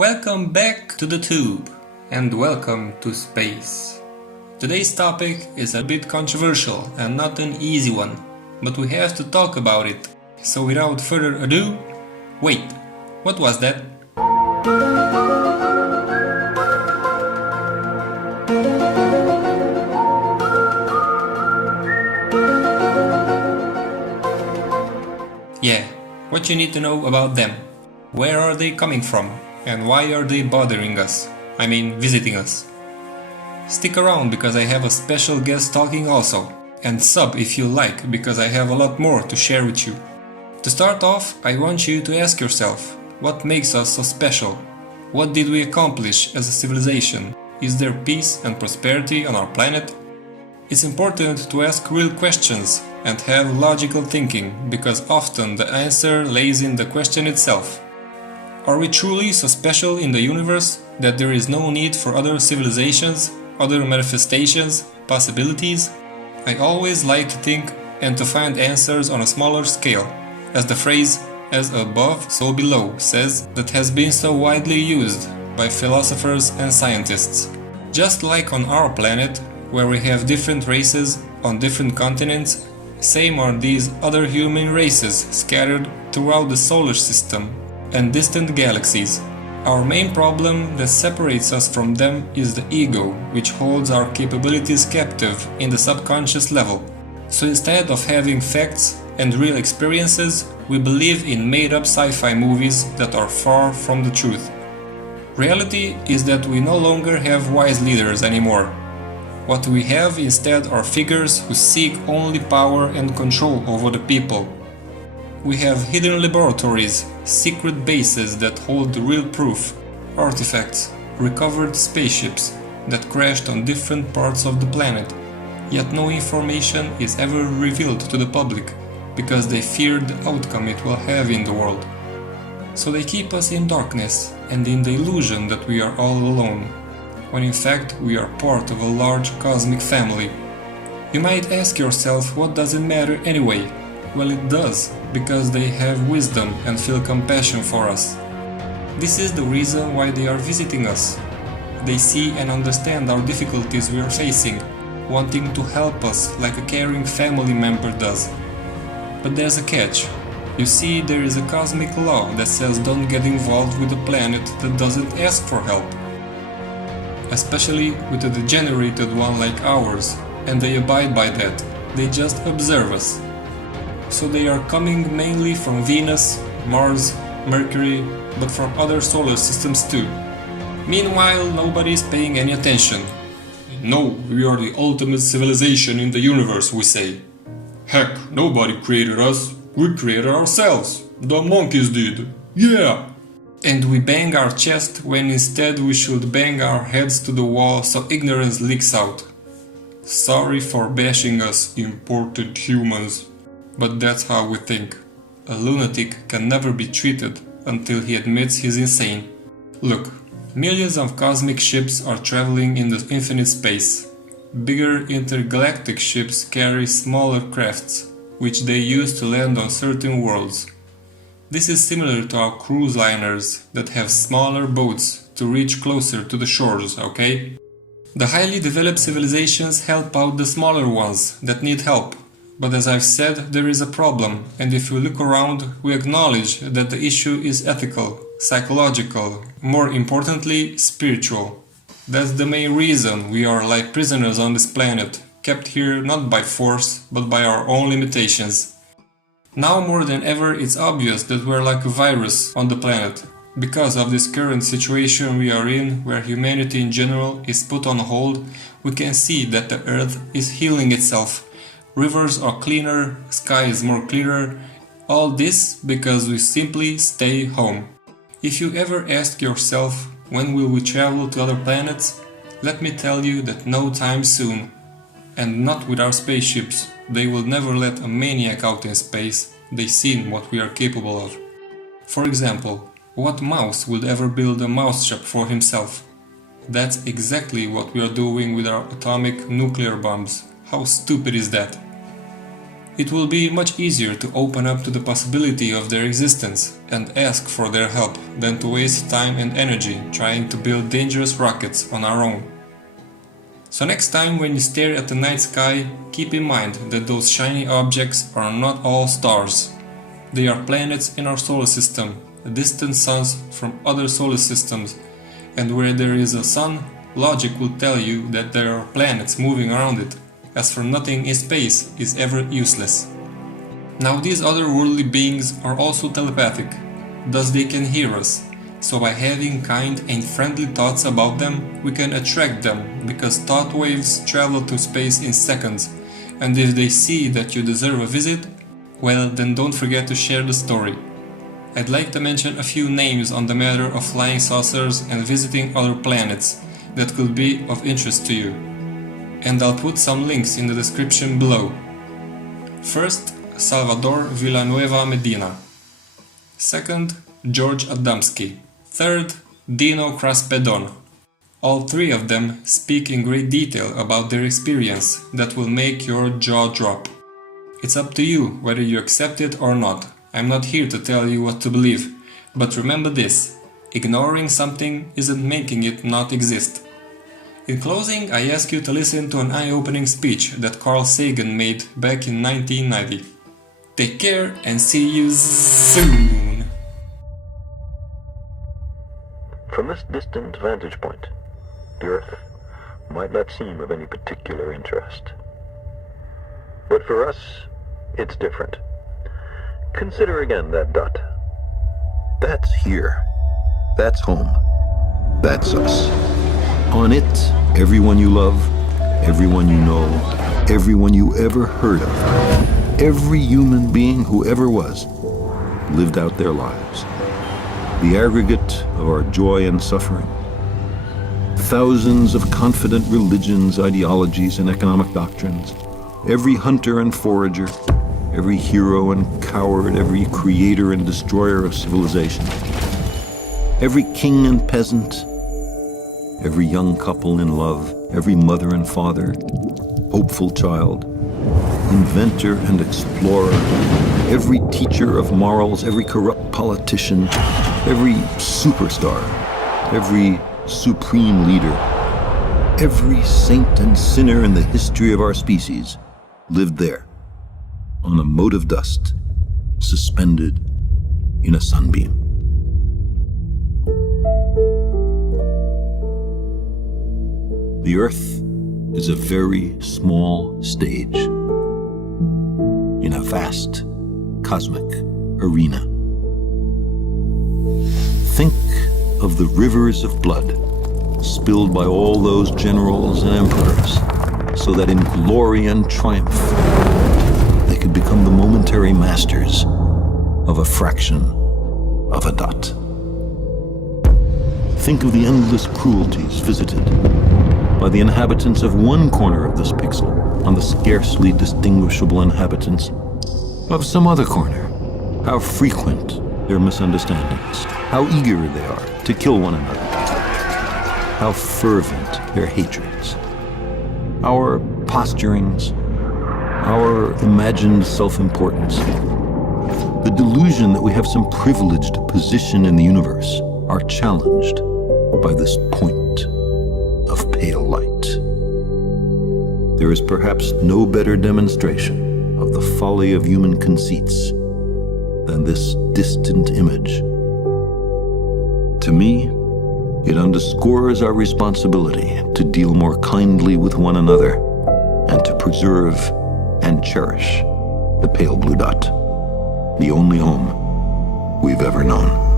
Welcome back to the tube and welcome to space. Today's topic is a bit controversial and not an easy one, but we have to talk about it. So without further ado, wait, what was that? Yeah, what you need to know about them. Where are they coming from? And why are they bothering us? I mean, visiting us. Stick around because I have a special guest talking also. And sub if you like, because I have a lot more to share with you. To start off, I want you to ask yourself, what makes us so special? What did we accomplish as a civilization? Is there peace and prosperity on our planet? It's important to ask real questions and have logical thinking, because often the answer lays in the question itself. Are we truly so special in the universe that there is no need for other civilizations, other manifestations, possibilities? I always like to think and to find answers on a smaller scale, as the phrase "as above, so below" says, that has been so widely used by philosophers and scientists. Just like on our planet, where we have different races on different continents, same are these other human races scattered throughout the solar system and distant galaxies. Our main problem that separates us from them is the ego, which holds our capabilities captive in the subconscious level. So instead of having facts and real experiences, we believe in made-up sci-fi movies that are far from the truth. Reality is that we no longer have wise leaders anymore. What we have instead are figures who seek only power and control over the people. We have hidden laboratories, secret bases that hold real proof, artifacts, recovered spaceships that crashed on different parts of the planet, yet no information is ever revealed to the public because they fear the outcome it will have in the world. So they keep us in darkness and in the illusion that we are all alone, when in fact we are part of a large cosmic family. You might ask yourself, what does it matter anyway? Well, it does, because they have wisdom and feel compassion for us. This is the reason why they are visiting us. They see and understand our difficulties we are facing, wanting to help us like a caring family member does. But there's a catch. You see, there is a cosmic law that says don't get involved with a planet that doesn't ask for help. Especially with a degenerated one like ours, and they abide by that. They just observe us. So they are coming mainly from Venus, Mars, Mercury, but from other solar systems too. Meanwhile, nobody is paying any attention. No, we are the ultimate civilization in the universe, we say. Heck, nobody created us, we created ourselves. The monkeys did. Yeah! And we bang our chest when instead we should bang our heads to the wall so ignorance leaks out. Sorry for bashing us, imported humans. But that's how we think. A lunatic can never be treated until he admits he's insane. Look, millions of cosmic ships are traveling in the infinite space. Bigger intergalactic ships carry smaller crafts, which they use to land on certain worlds. This is similar to our cruise liners that have smaller boats to reach closer to the shores, okay? The highly developed civilizations help out the smaller ones that need help. But as I've said, there is a problem, and if we look around, we acknowledge that the issue is ethical, psychological, more importantly, spiritual. That's the main reason we are like prisoners on this planet, kept here not by force, but by our own limitations. Now more than ever, it's obvious that we're like a virus on the planet. Because of this current situation we are in, where humanity in general is put on hold, we can see that the Earth is healing itself. Rivers are cleaner, sky is more clearer, all this because we simply stay home. If you ever ask yourself, when will we travel to other planets? Let me tell you that no time soon. And not with our spaceships, they will never let a maniac out in space, they've seen what we are capable of. For example, what mouse would ever build a mousetrap for himself? That's exactly what we are doing with our atomic nuclear bombs. How stupid is that? It will be much easier to open up to the possibility of their existence and ask for their help than to waste time and energy trying to build dangerous rockets on our own. So next time when you stare at the night sky, keep in mind that those shiny objects are not all stars. They are planets in our solar system, distant suns from other solar systems, and where there is a sun, logic will tell you that there are planets moving around it, as for nothing in space is ever useless. Now these otherworldly beings are also telepathic, thus they can hear us, so by having kind and friendly thoughts about them, we can attract them, because thought waves travel through space in seconds, and if they see that you deserve a visit, well then don't forget to share the story. I'd like to mention a few names on the matter of flying saucers and visiting other planets that could be of interest to you, and I'll put some links in the description below. First, Salvador Villanueva Medina. Second, George Adamski. Third, Dino Kraspedon. All three of them speak in great detail about their experience that will make your jaw drop. It's up to you whether you accept it or not. I'm not here to tell you what to believe, but remember this: ignoring something isn't making it not exist. In closing, I ask you to listen to an eye-opening speech that Carl Sagan made back in 1990. Take care and see you soon! From this distant vantage point, the Earth might not seem of any particular interest. But for us, it's different. Consider again that dot. That's here. That's home. That's us. On it, everyone you love, everyone you know, everyone you ever heard of, every human being who ever was, lived out their lives. The aggregate of our joy and suffering. Thousands of confident religions, ideologies, and economic doctrines. Every hunter and forager, every hero and coward, every creator and destroyer of civilization. Every king and peasant, every young couple in love, every mother and father, hopeful child, inventor and explorer, every teacher of morals, every corrupt politician, every superstar, every supreme leader, every saint and sinner in the history of our species lived there, on a mote of dust, suspended in a sunbeam. The Earth is a very small stage in a vast cosmic arena. Think of the rivers of blood spilled by all those generals and emperors, so that in glory and triumph they could become the momentary masters of a fraction of a dot. Think of the endless cruelties visited by the inhabitants of one corner of this pixel on the scarcely distinguishable inhabitants of some other corner. How frequent their misunderstandings, how eager they are to kill one another, how fervent their hatreds, our posturings, our imagined self-importance, the delusion that we have some privileged position in the universe are challenged by this point of pale light. There is perhaps no better demonstration of the folly of human conceits than this distant image. To me, it underscores our responsibility to deal more kindly with one another and to preserve and cherish the pale blue dot, the only home we've ever known.